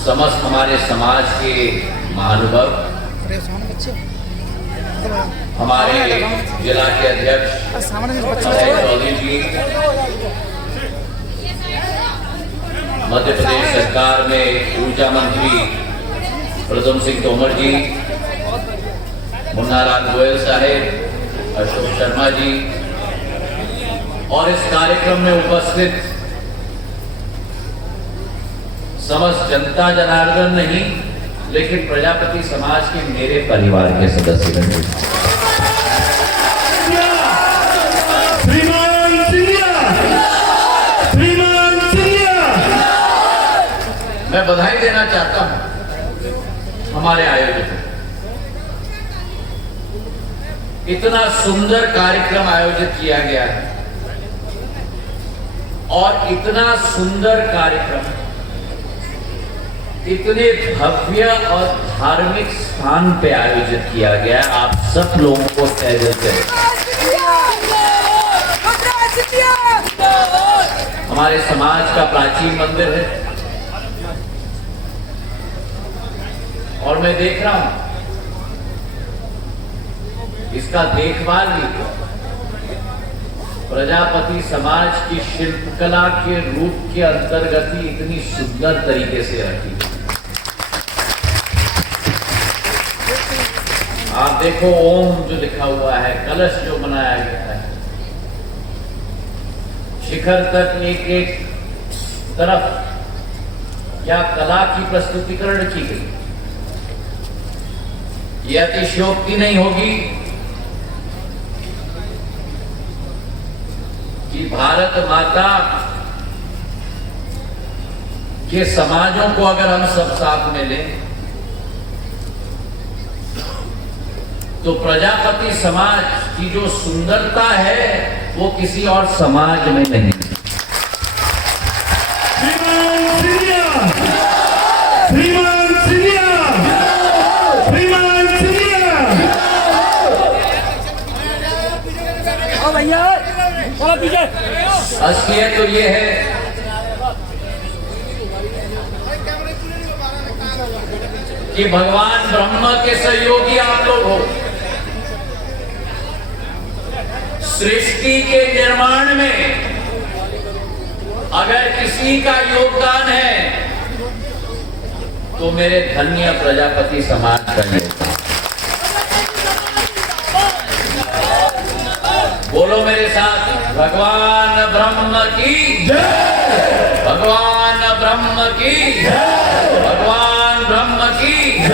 समस्त हमारे समाज के महानुभाव, हमारे जिला के अध्यक्ष चौधरी जी, मध्य प्रदेश सरकार में ऊर्जा मंत्री प्रद्युम्न सिंह तोमर जी, मुन्ना लाल गोयल साहेब, अशोक शर्मा जी और इस कार्यक्रम में उपस्थित समस्त जनता जनार्दन नहीं लेकिन प्रजापति समाज के मेरे परिवार के सदस्य मैं बधाई देना चाहता हूं हमारे आयोजकों। इतना सुंदर कार्यक्रम आयोजित किया गया है और इतना सुंदर कार्यक्रम इतने भव्य और धार्मिक स्थान पे आयोजित किया गया। आप सब लोगों को तहे दिल से हमारे समाज का प्राचीन मंदिर है और मैं देख रहा हूं इसका देखभाल भी प्रजापति समाज की शिल्पकला के रूप के अंतर्गत ही इतनी सुंदर तरीके से रखी। आप देखो ओम जो लिखा हुआ है, कलश जो बनाया गया है, शिखर तक एक एक तरफ क्या कला की प्रस्तुतिकरण की गई। यह अतिशयोक्ति नहीं होगी कि भारत माता के समाजों को अगर हम सब साथ में लें तो प्रजापति समाज की जो सुंदरता है वो किसी और समाज में नहीं। असलियत तो ये है कि भगवान ब्रह्मा के सहयोगी आप लोग हो। सृष्टि के निर्माण में अगर किसी का योगदान है तो मेरे धन्य प्रजापति समाज का योगदान। बोलो मेरे साथ, भगवान ब्रह्म की जय, भगवान ब्रह्म की जय, भगवान ब्रह्म की जय,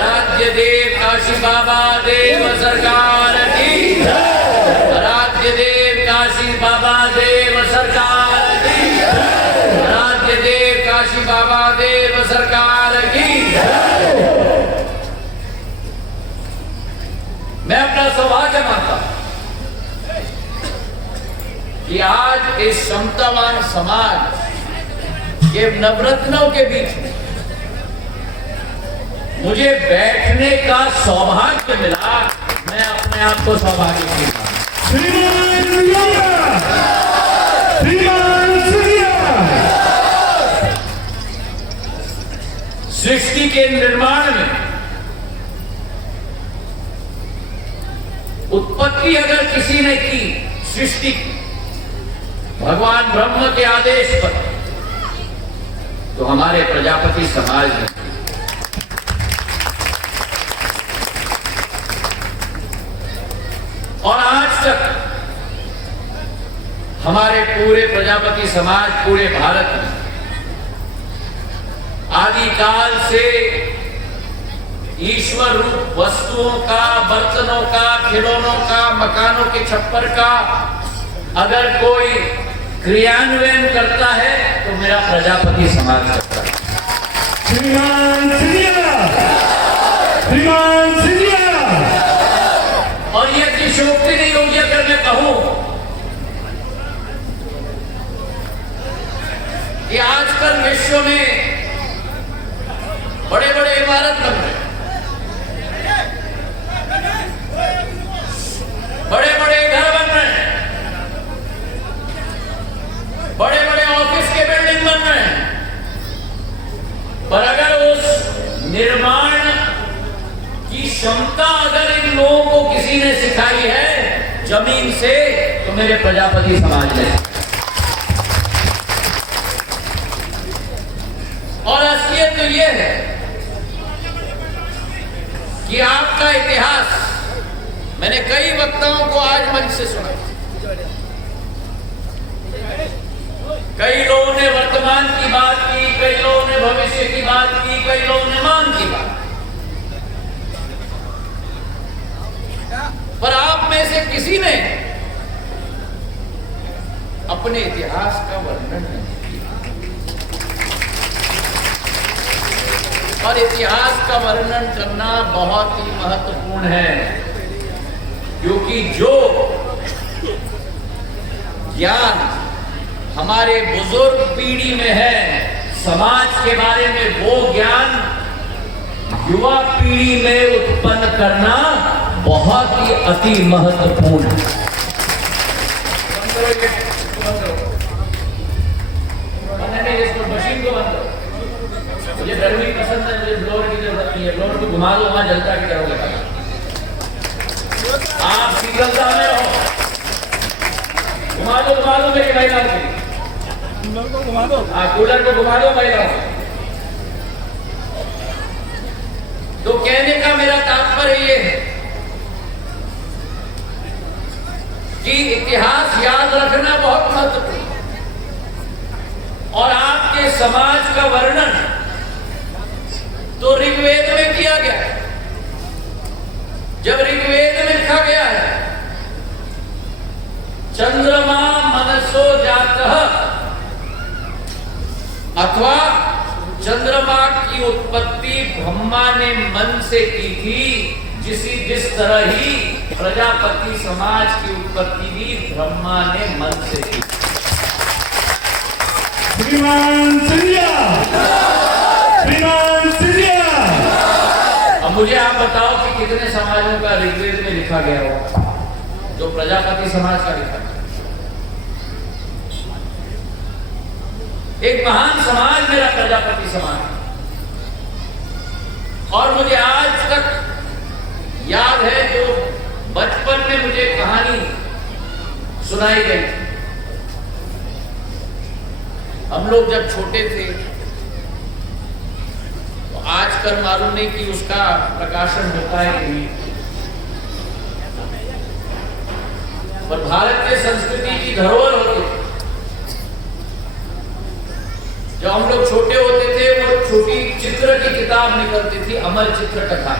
राज्य देव काशी बाबा देव सरकार की जय, राज्य देव काशी बाबा देव सरकार की जय, राज्य देव काशी बाबा देव सरकार की जय। मैं अपना सौभाग्य मानता हूं कि आज इस समतावान समाज के नवरत्नों के बीच में मुझे बैठने का सौभाग्य मिला। मैं अपने आप को सौभाग्य सृष्टि के निर्माण में उत्पत्ति अगर किसी ने की सृष्टि की भगवान ब्रह्म के आदेश पर तो हमारे प्रजापति समाज ने। और आज तक हमारे पूरे प्रजापति समाज पूरे भारत में आदिकाल से ईश्वर रूप वस्तुओं का, बर्तनों का, खिलौनों का, मकानों के छप्पर का अगर कोई क्रियान्वयन करता है तो मेरा प्रजापति समाज करता है। और यह अतिशयोक्ति नहीं होगी अगर मैं कहूं कि आजकल विश्व में बड़े बड़े इमारत बन रहे, बड़े बड़े घर बन रहे हैं, बड़े बड़े ऑफिस के बिल्डिंग बन रहे हैं, निर्माण की क्षमता अगर इन लोगों को किसी ने सिखाई है जमीन से, तो मेरे प्रजापति समाज ने। और असलियत तो यह है कि आपका इतिहास, मैंने कई वक्ताओं को आज मंच से सुना, कई लोगों ने वर्तमान की बात की, कई लोगों ने भविष्य की बात की, कई लोगों ने मांग की बात, पर आप में से किसी ने अपने इतिहास का वर्णन नहीं किया। और इतिहास का वर्णन करना बहुत ही महत्वपूर्ण है, क्योंकि जो ज्ञान हमारे बुजुर्ग पीढ़ी में है समाज के बारे में, वो ज्ञान युवा पीढ़ी में उत्पन्न करना बहुत ही अति महत्वपूर्ण है। इसको मशीन को बंद करो। मुझे गर्मी पसंद है, मुझे ब्लोअर की जरूरत नहीं है। ब्लोअर को घुमा दो, वहां जलता की तरह लगा। आप शीतलता में रहो। घुमा दो मेरी महिलाओं के लिए। कूलर को घुमा दो। कूलर को घुमा दो महिलाओं। तो कहने का मेरा तात्पर्य ये है कि इतिहास याद रखना बहुत महत्वपूर्ण है। और आपके समाज का वर्णन तो ऋग्वेद में किया गया है। जब ऋग्वेद में लिखा गया है चंद्रमा मनसो जातः, अथवा चंद्रमा की उत्पत्ति ब्रह्मा ने मन से की थी, जिस तरह ही प्रजापति समाज की उत्पत्ति भी ब्रह्मा ने मन से की। श्रीमान सिंधिया, श्रीमान सिंधिया। अब मुझे आप बताओ कि कितने समाजों का ऋग्वेद में लिखा गया होगा जो प्रजापति समाज का लिखा गया। एक महान समाज मेरा प्रजापति समाज, और मुझे आज तक याद है जो बचपन में मुझे कहानी सुनाई गई थी। हम लोग जब छोटे थे, तो आजकल मालूम नहीं कि उसका प्रकाशन होता है कि नहीं, पर भारतीय संस्कृति की धरोहर होती थी। जब हम लोग छोटे होते थे, वो छोटी चित्र की किताब निकलती थी, अमर चित्र कथा।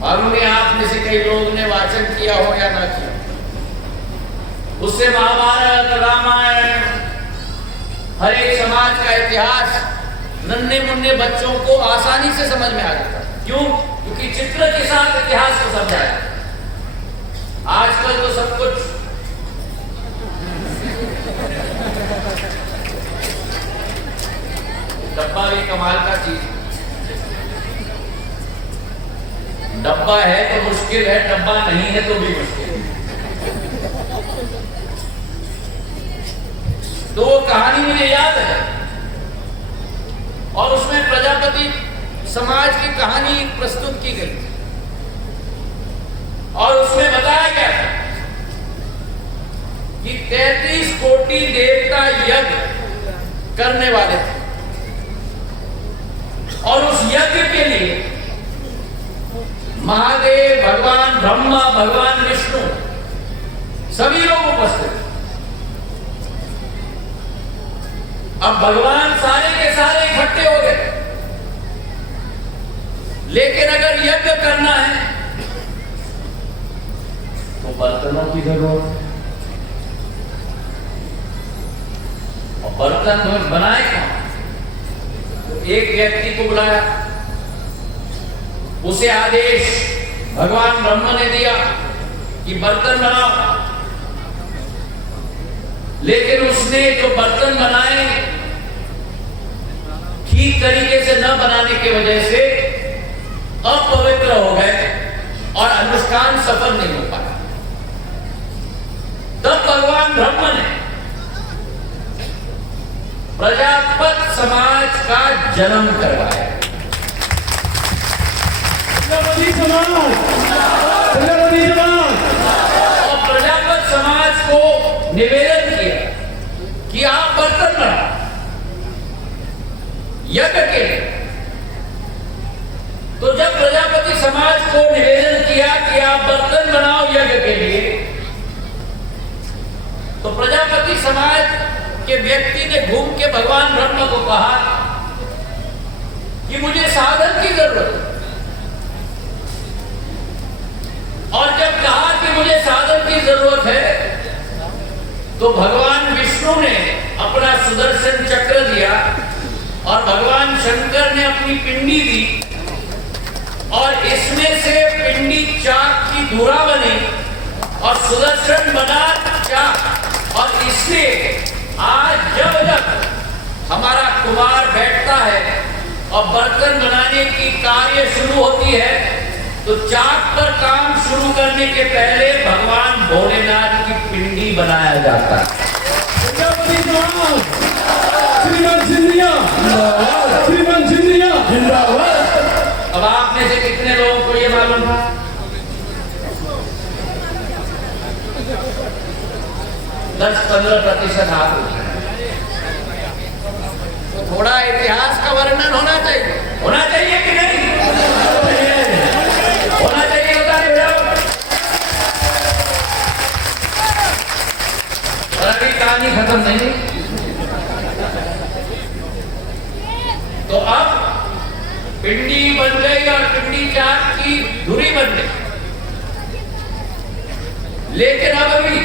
मालूम नहीं आप में से कई लोगों ने वाचन किया हो या ना किया। उससे महाभारत, रामायण, हर एक समाज का इतिहास नन्हे मुन्ने बच्चों को आसानी से समझ में आ जाता है। क्यों? क्योंकि चित्र के साथ इतिहास को समझाया। आजकल तो सब कुछ डब्बा भी कमाल का चीज। डब्बा है तो मुश्किल है, डब्बा नहीं है तो भी मुश्किल है। तो वो कहानी मुझे याद है, और उसमें प्रजापति समाज की कहानी प्रस्तुत की गई और उसमें बताया गया था कि 33 कोटि देवता यज्ञ करने वाले थे, और उस यज्ञ के लिए महादेव, भगवान ब्रह्मा, भगवान विष्णु सभी लोग उपस्थित थे। अब भगवान सारे के सारे इकट्ठे हो गए, लेकिन अगर यज्ञ करना है तो बर्तनों की जरूरत है। और बर्तन तो बनाए कहां? तो एक व्यक्ति को बुलाया, उसे आदेश भगवान ब्रह्मा ने दिया कि बर्तन बनाओ। लेकिन उसने जो बर्तन बनाए ठीक तरीके से न बनाने की वजह से अपवित्र हो गए और अनुष्ठान सफल नहीं हो पाया। तब भगवान ब्रह्मा ने प्रजापत समाज का जन्म करवाया। प्रजापति समाज, प्रजापति समाज। और प्रजापत समाज को निवेदन किया कि आप बर्तन बनाओ यज्ञ के लिए। तो जब प्रजापति समाज को निवेदन किया कि आप बर्तन बनाओ यज्ञ के लिए, तो प्रजापति समाज के व्यक्ति ने घूम के भगवान ब्रह्मा को कहा कि मुझे साधन की जरूरत है। और जब कहा कि मुझे साधन की जरूरत है, तो भगवान विष्णु ने अपना सुदर्शन चक्र दिया और भगवान शंकर ने अपनी पिंडी दी और इसमें से पिंडी चाक की धुरा बनी और सुदर्शन बना चाक। और इसलिए आज जब जब हमारा कुमार बैठता है और बर्तन बनाने की कार्य शुरू होती है, तो चाक पर काम शुरू करने के पहले भगवान भोलेनाथ की पिंडी बनाया जाता है। प्रजापति समाज, श्रीमान सिंधिया जिंदाबाद, श्रीमान सिंधिया जिंदाबाद। अब आप में से कितने लोगों को ये मालूम था? दस 15% हाथ उठाए। तो थोड़ा इतिहास का वर्णन होना चाहिए। होना चाहिए कि नहीं? होना चाहिए, होता नहीं बेटा। और अभी कहानी खत्म नहीं। तो अब पिंडी बन गई और पिंडी चाक की धुरी बन गई। लेकिन अब अभी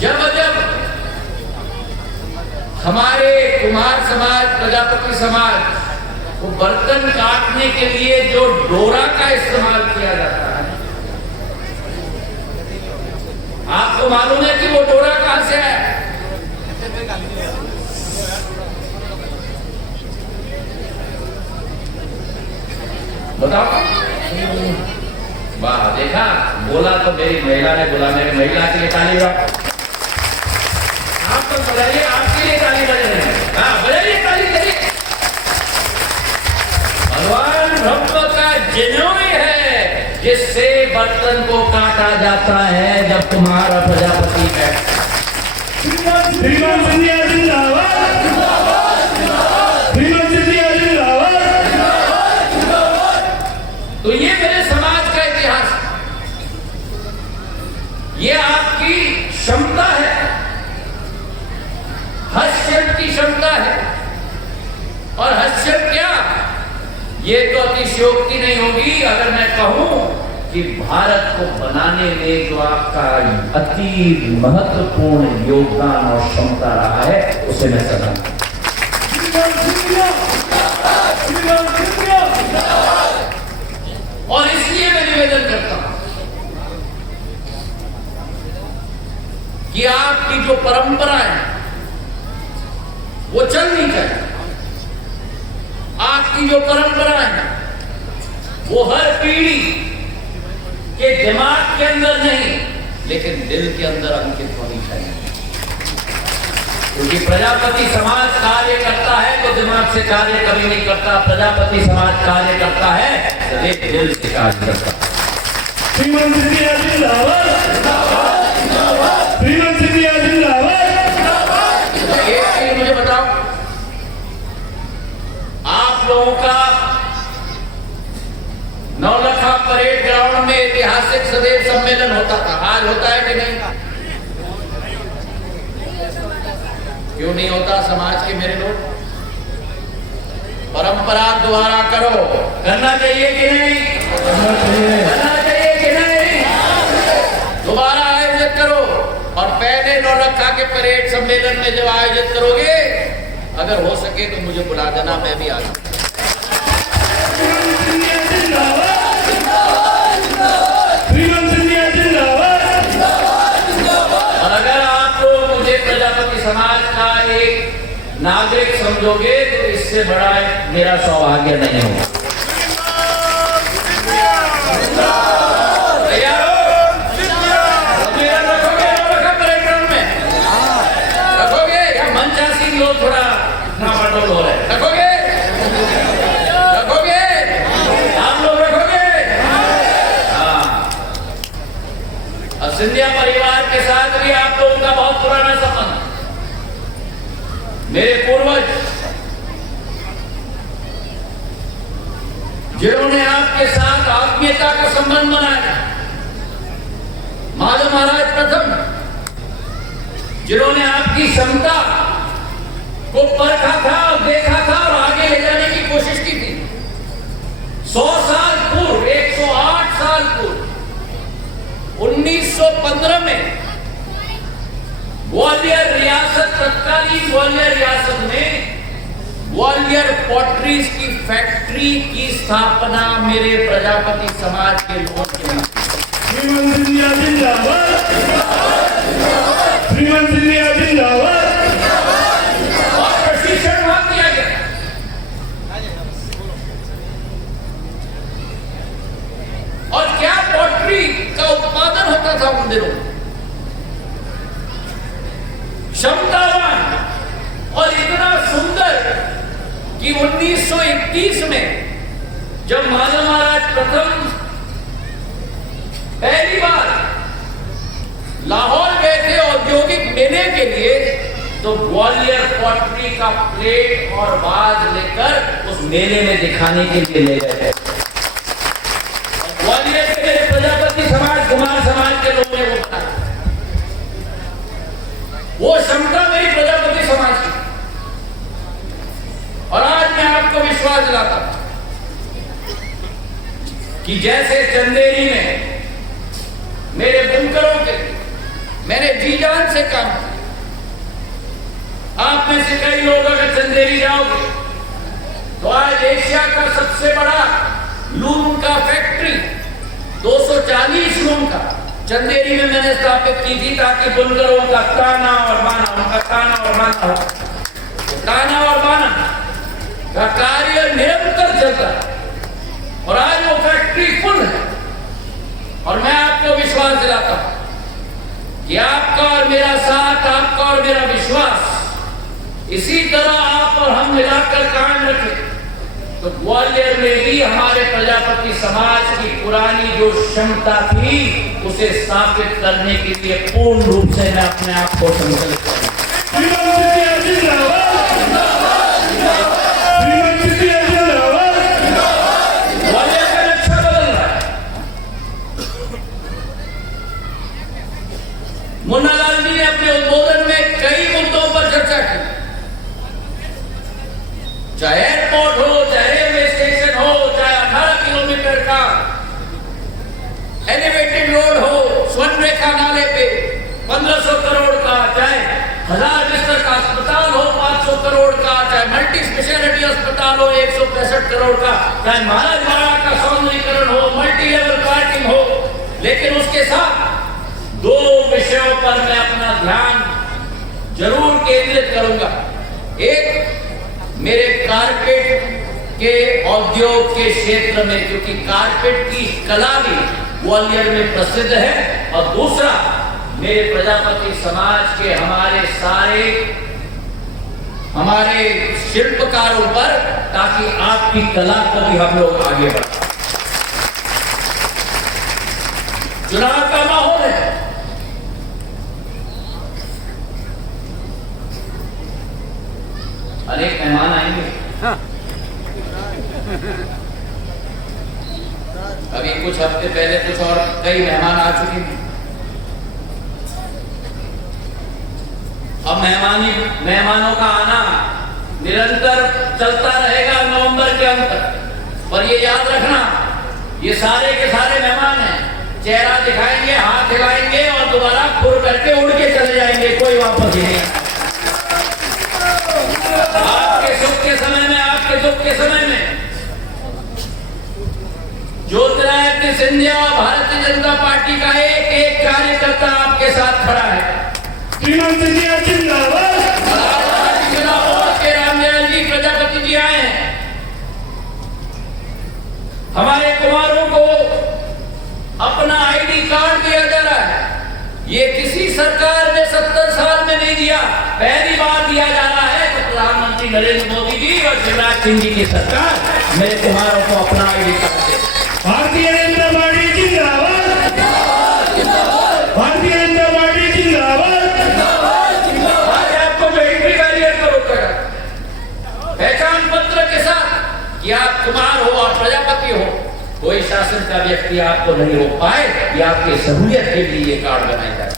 जब जब हमारे कुमार समाज, प्रजापति समाज को बर्तन काटने के लिए जो डोरा का इस्तेमाल किया जाता है, आपको मालूम है कि वो डोरा कहां से है? बताओ। वाह, देखा, बोला तो मेरी महिला ने बोला। मेरी महिला के लिए ताली बजाओ। आप तो बजाइए, आपके लिए ताली बजा रहे हैं। हाँ, बजाइए ताली, करिए। भगवान ब्रह्म का जनेऊ है जिससे बर्तन को काटा जाता है जब तुम्हारा प्रजापति है। श्रीमान सिंधिया जिंदाबाद, श्रीमान सिंधिया जिंदाबाद। तो ये मेरे समाज का इतिहास है। ये आपकी क्षमता है, हस्तशिल्प की क्षमता है। और हस्तशिल्प क्या, ये तो अतिशयोक्ति नहीं होगी अगर मैं कहूं कि भारत को बनाने में जो आपका अति महत्वपूर्ण योगदान और क्षमता रहा है, उसे मैं सराहना। और इसलिए मैं निवेदन करता हूं कि आपकी जो परंपरा है वो चलनी चाहिए। आपकी जो परंपरा है वो हर पीढ़ी के दिमाग के अंदर नहीं, लेकिन दिल के अंदर अंकित होनी चाहिए। क्योंकि प्रजापति समाज कार्य करता है तो दिमाग से कार्य कभी नहीं करता। प्रजापति समाज कार्य करता है तो दिल से कार्य करता है। श्रीमान सिंधिया जिंदाबाद, श्रीमान सिंधिया जिंदाबाद। एक चीज मुझे बताओ, आप लोगों का नौलखा परेड ग्राउंड में ऐतिहासिक सदैव सम्मेलन होता था, आज होता है कि नहीं? क्यों नहीं होता? समाज के मेरे लोग, परंपरा दोबारा करो। करना चाहिए कि नहीं? करना चाहिए कि नहीं? दोबारा आयोजित करो। और पहले नौलखा के परेड सम्मेलन में जब आयोजित करोगे, अगर हो सके तो मुझे बुला देना, मैं भी आ जाऊंगा। और अगर आप लोग मुझे प्रजापति समाज का एक नागरिक समझोगे तो इससे बड़ा मेरा सौभाग्य नहीं होगा। रखोगे या मंचासीन थोड़ा नामाडोल हो रहा है। रखोगे? रखोगे? आप लोग रखोगे? हाँ। अब सिंधिया परिवार के साथ भी आप लोगों का बहुत पुराना संबंध है। मेरे पूर्वज जिन्होंने आपके साथ आत्मीयता का संबंध बनाया, माधव महाराज प्रथम, जिन्होंने आपकी क्षमता को परखा था और देखा था और आगे ले जाने की कोशिश की थी। 100 साल पूर्व, 108 साल पूर्व 1915 में ग्वालियर रियासत, तत्कालीन ग्वालियर रियासत में ग्वालियर पॉटरीज की फैक्ट्री की स्थापना मेरे प्रजापति समाज के लोगों ने। श्रीमान सिंधिया जिंदाबाद, श्रीमान सिंधिया जिंदाबाद। और प्रशिक्षण वहां दिया गया। और क्या पॉटरी का उत्पादन होता था उन दिनों, क्षमतावान और इतना सुंदर कि 1921 में जब माधव महाराज प्रथम पहली बार लाहौर गए थे औद्योगिक मेले के लिए, तो ग्वालियर पॉटरी का प्लेट और बाज लेकर उस मेले में दिखाने के लिए ले गए थे। ग्वालियर के मेरे प्रजापति समाज, कुमार समाज के लोगों ने वो बनाया। वो क्षमता मेरी प्रजापति समाज की। और आज मैं आपको विश्वास दिलाता हूं कि जैसे चंदेरी में मेरे बुनकरों के मैंने जी जान से काम किया। आप में से कई लोग अगर चंदेरी जाओगे तो आज एशिया का सबसे बड़ा लूम का फैक्ट्री 240 लूम का चंदेरी में मैंने स्थापित की थी, ताकि बुनकरों का ताना और बाना, उनका ताना और बाना हो। ताना और बाना का कार्य निरंतर चलता है और आज वो फैक्ट्री फुल है। और मैं आपको विश्वास दिलाता हूं कि आपका और मेरा साथ, आपका और मेरा विश्वास, इसी तरह आप और हम मिलाकर काम रखें तो ग्वालियर में भी हमारे प्रजापति समाज की पुरानी जो क्षमता थी उसे स्थापित करने के लिए पूर्ण रूप से मैं अपने आप को संकल्पित करूं। ग्वालियर का नक्शा बदल रहा है। मुन्ना लाल जी ने अपने उद्बोधन में कई मुद्दों पर चर्चा की, चाहे एयरपोर्ट हो, चाहे रेलवे स्टेशन हो, चाहे 18 किलोमीटर का एलिवेटेड रोड हो, स्वर्ण रेखा नाले पे 1500 करोड़ का, चाहे 1000 बिस्तर का अस्पताल हो 500 करोड़ का, चाहे मल्टी स्पेशलिटी अस्पताल हो 165 करोड़ का, चाहे महाराज बाड़ा का सौंदर्यीकरण हो, मल्टी लेवल पार्किंग हो। लेकिन उसके साथ 2 विषयों पर मैं अपना ध्यान जरूर केंद्रित करूंगा। एक, मेरे कारपेट के उद्योग के क्षेत्र में, क्योंकि कारपेट की कला भी ग्वालियर में प्रसिद्ध है, और दूसरा मेरे प्रजापति समाज के हमारे शिल्पकारों पर, ताकि आपकी कला को भी हम लोग आगे बढ़ाएं। चुनाव का माहौल है, अनेक मेहमान आएंगे। अभी कुछ हफ्ते पहले कुछ और कई मेहमान आ चुके हैं। अब मेहमानों का आना निरंतर चलता रहेगा नवंबर के अंत तक। पर ये याद रखना, ये सारे के सारे मेहमान हैं, चेहरा दिखाएंगे, हाथ हिलाएंगे और दोबारा खुर करके उड़ के चले जाएंगे, कोई वापस ही नहीं। आपके सुख के समय में, आपके दुख के समय में ज्योतिरादित्य सिंधिया भारतीय जनता पार्टी का एक एक कार्यकर्ता आपके साथ खड़ा है। श्रीमान सिंधिया जिंदाबाद। के रामदयाल जी प्रजापति जी आए हैं। हमारे कुमारों को अपना आईडी कार्ड दिया जा रहा है। ये किसी सरकार ने 70 साल में नहीं दिया, पहली बार दिया जा रहा है। तो प्रधानमंत्री नरेंद्र मोदी जी और शिवराज सिंह जी की सरकार मेरे कुम्हारों को अपना आईडी कार्ड दे। भारतीय जनता पार्टी जिंदाबाद, भारतीय जनता पार्टी जिंदाबाद। आज आपको जो एंट्री बैरियर को रोकेगा पहचान पत्र के साथ कि आप कुमार हो, आप प्रजापति हो, कोई शासन का व्यक्ति आपको नहीं रोक पाए। ये आपकी सहूलियत के लिए ये कार्ड बनाए जाए।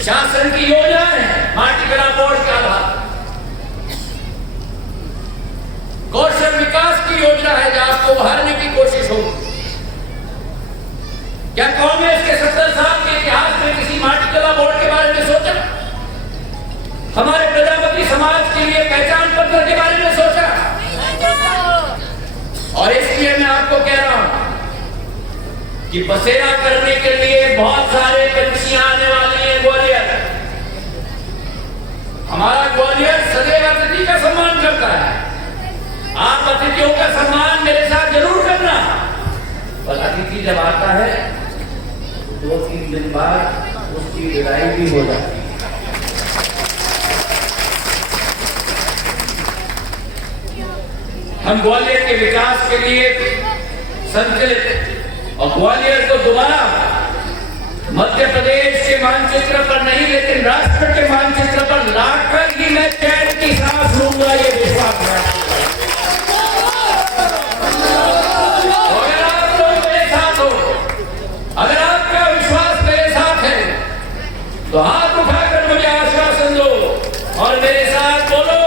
शासन की योजना है माटी कला बोर्ड का आधार, कौशल विकास की योजना है जो आपको उभारने की कोशिश होगी। क्या कांग्रेस के 70 साल के इतिहास में किसी माटी कला बोर्ड के बारे में सोचा? हमारे प्रजापति समाज के लिए पहचान पत्र के बारे में सोचा? और इसलिए मैं आपको कह रहा हूं कि बसेरा करने के लिए बहुत सारे पंछियां आने वाली हैं ग्वालियर। हमारा ग्वालियर सदैव अतिथि का सम्मान करता है। आप अतिथियों का सम्मान मेरे साथ जरूर करना। पर अतिथि जब आता है 2-3 दिन बाद उसकी विदाई भी हो जाती है। हम ग्वालियर के विकास के लिए संकल्पित और ग्वालियर को दोबारा मध्य प्रदेश के मानचित्र पर नहीं लेकिन राष्ट्र के मानचित्र पर लाकर ही मैं चैन की सांस लूंगा, ये विश्वास रखता हूं। अगर आप लोग मेरे साथ हो, अगर आपका विश्वास मेरे साथ है तो हाथ उठाकर मुझे आश्वासन दो और मेरे साथ बोलो